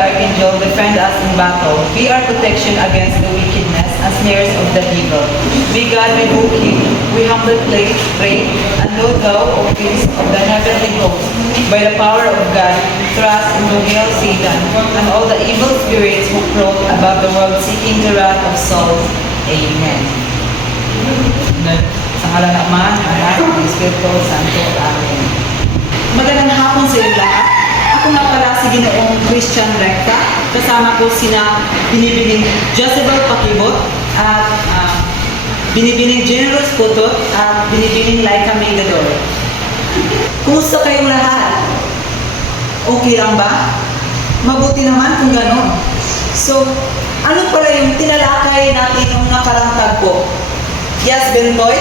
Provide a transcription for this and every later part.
Archangel defend us in battle. Be our protection against the wickedness and snares of the evil. May God rebuke him. We humbly pray, and know thou, O Prince of the heavenly host, by the power of God, thrust into hell Satan, and all the evil spirits who prowl about the world seeking the wrath of souls. Amen. Sa ngalan ng Ama, ng Anak, ng Espiritu Santo. Amen. Magandang hapon sa inyo lahat. Ako nga pala si Ginoong Christian Recta. Kasama ko sina Binibining Jezebel Pakibot at Binibining Generous Putot at Binibining Laika Megador. Kumusta kayong lahat? Okay lang ba? Mabuti naman kung gano'n. So, ano pala yung tinalakay natin nung nakarang tagpo? Yes, Bentoy?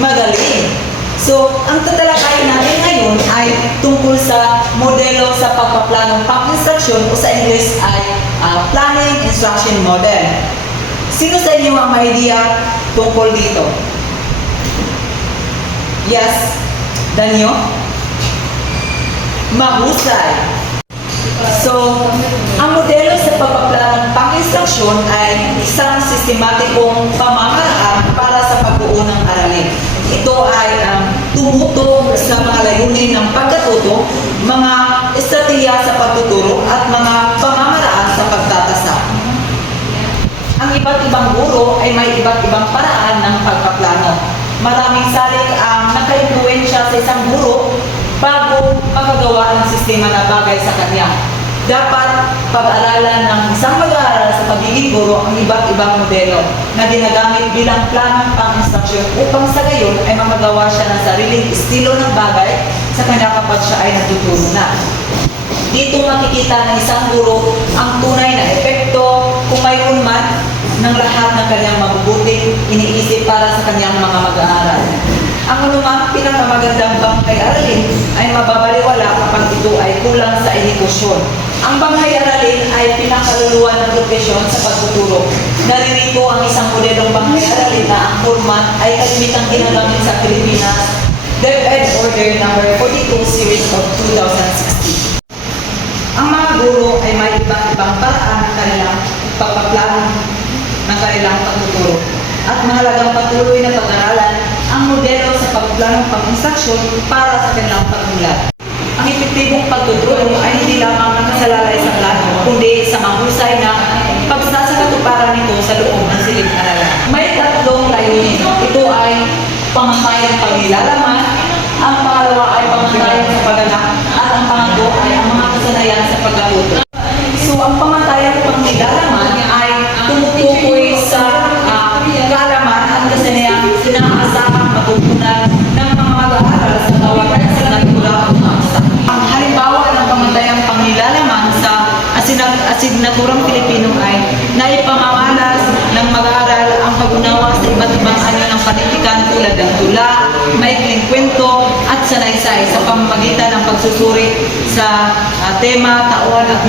Magaling. So, ang tatalakayin natin ngayon ay tungkol sa modelo sa pagpaplanong pang-instruction o sa English ay Planning Instruction Model. Sino sa inyo ang may idea tungkol dito? Yes, Danyo? Mahusay. So, ang modelo sa pagpaplanong pang-instruksyon ay isang sistematikong pamamaraan para sa pagbuo ng aralin. Ito ay tumutong sa mga layunin ng pagkatuto, mga estratehiya sa pagtuturo at mga pamamaraan sa pagtatasa. Ang iba't ibang guro ay may iba't ibang paraan ng pagpaplano. Maraming salik ang naka-impluwensya sa isang guro bago makagawa ng sistema na bagay sa kanya. Dapat pag-aralan ng isang mag-aaral sa pagiging guro ang iba't ibang modelo na ginagamit bilang planong pang-instruksyon upang sa gayon ay mamagawa siya ng sariling estilo ng bagay sa kanya kapag siya ay natuturo na. Dito makikita ng isang guro ang tunay na epekto kung mayroon man ng lahat ng kanyang mabubuting iniisip para sa kanyang mga mag-aaral. Ang anumang pinakamagandang bangkay-aralin ay mababaliwala kapag ito ay kulang sa ehekosyon. Ang bangkay-aralin ay pinakaluluwa ng propesyon sa pagtuturo. Naririto ang isang modelong bangkay-aralin na ang format ay kalimitang ginagamit sa Pilipinas, DepEd Order No. 42 Series of 2016. Ang mga guro ay may ibang paraan ng kanilang pagpaplano ng kanilang pagtuturo. At mahalagang patuloy na pag-aralan ang modelo sa pagplanong pang-instruksyon para sa kanilang pagmulat. Ang epektibong pagtuturo ay hindi lamang nakasalalay sa plano, kundi sa mahusay na pagsasakatuparan nito sa loob ng silid-aralan. May tatlong layunin. Ito ay pamantayan paglilalaman, ang pangalawa ay pamantayan sa pagganap, at ang pangatlo ay ang mga kasanayan sa pagkatuto. So, ang pamantayan paglilalaman ay tumutukoy sa kaalaman at kasanayan inaasahang matutunan ng mga mag-aaral sa bawat asignatura o paksa. Ang halimbawa ng pamantayang panglilalaman sa asignaturang Pilipino ay naipamamalas ng mag-aaral ang pag-unawa sa iba't ibang anyo ng panitikan tulad ng tula, maikling kwento at salaysay sa pamamagitan ng pagsusuri sa tema, taon at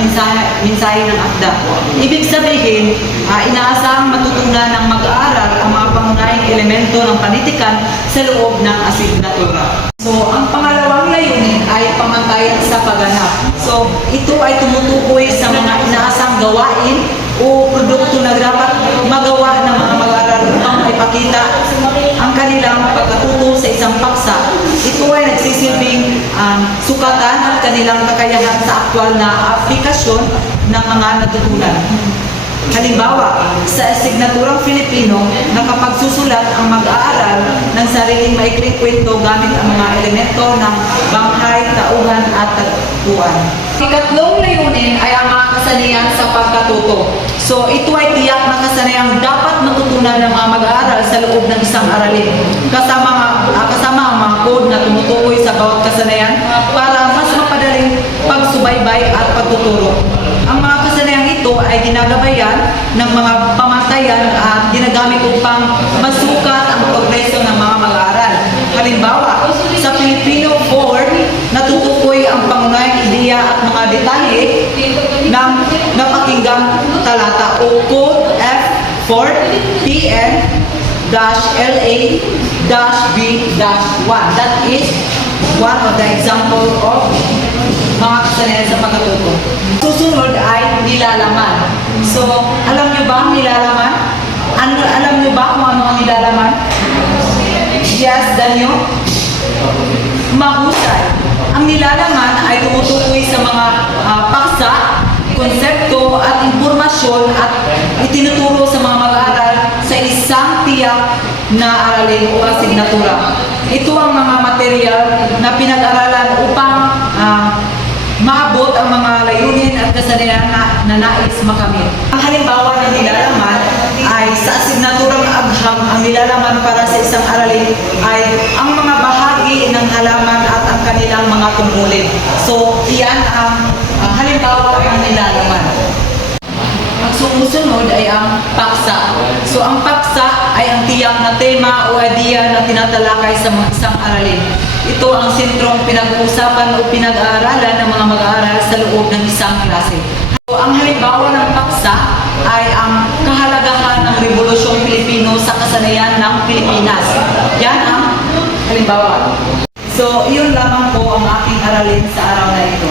mensahe ng akda. Ibig sabihin, inaasahang matutunan ng mag-aaral ang mga pangunahing elemento ng panitikan sa loob ng asignatura. So, ang pangalawang layunin ay pamantayan sa pagganap. So, ito ay tumutukoy sa mga inaasang gawain o produkto na dapat magawa ng mga mag-aaral upang maipakita ang kanilang pagkatuto sa isang paksa. Ito ay nagsisilbing sukatan at kanilang kakayahan sa aktwal na aplikasyon ng mga natutunan. Halimbawa, sa asignaturang Filipino, nakapagsusulat ang mag-aaral ng sariling maikling kwento gamit ang mga elemento ng banghay, tauhan at tagpuan. Ikatlong layunin ay ang mga kasanayan sa pagkatuto. So, ito ay tiyak na kasanayang dapat matutunan ng mga mag-aaral sa loob ng isang aralin. Kasama ang mga code na tumutukoy sa bawat kasanayan para mas mapadaling pagsubaybay at pagtuturo. Ang mga kasanayang ito ay ginagabayan ng mga pamantayan at ginagamit upang masukat ang progreso ng mga mag-aaral. Halimbawa, sa Filipino 4, natutukoy ang pangunahing ideya at mga detalye ng napakinggang talata o Code F4 PN-LA-B-1. That is one of the example of mga kasanayan sa pagkatuto. susunod ay nilalaman. So, alam nyo ba ang nilalaman? Alam nyo ba kung ano ang nilalaman? Yes, Danyo? Mahusay. Ang nilalaman ay tumutukoy sa mga paksa, konsepto at impormasyon at itinuturo sa mga mag-aaral sa isang tiyak na aralin o asignatura. Ito ang mga material na pinag-aralan upang maabot ang mga layunin at kasanayan na nais makamit. Ang halimbawa ng nilalaman ay sa asignaturang agham, ang nilalaman para sa isang aralin ay ang mga bahagi ng halaman at ang kanilang mga tungkulin. So, iyan ang halimbawa ng nilalaman. Ang sumusunod ay ang paksa. So, ang paksa ay ang tiyak na tema o idea na tinatalakay sa mga isang aralin. Ito ang sentrong pinag-uusapan o pinag-aaralan ng mga mag-aaral sa loob ng isang klase. So, ang halimbawa ng paksa ay ang kahalagahan ng Rebolusyong Pilipino sa kasanayan ng Pilipinas. Yan ang halimbawa. So, iyon lamang po ang aking aralin sa araw na ito.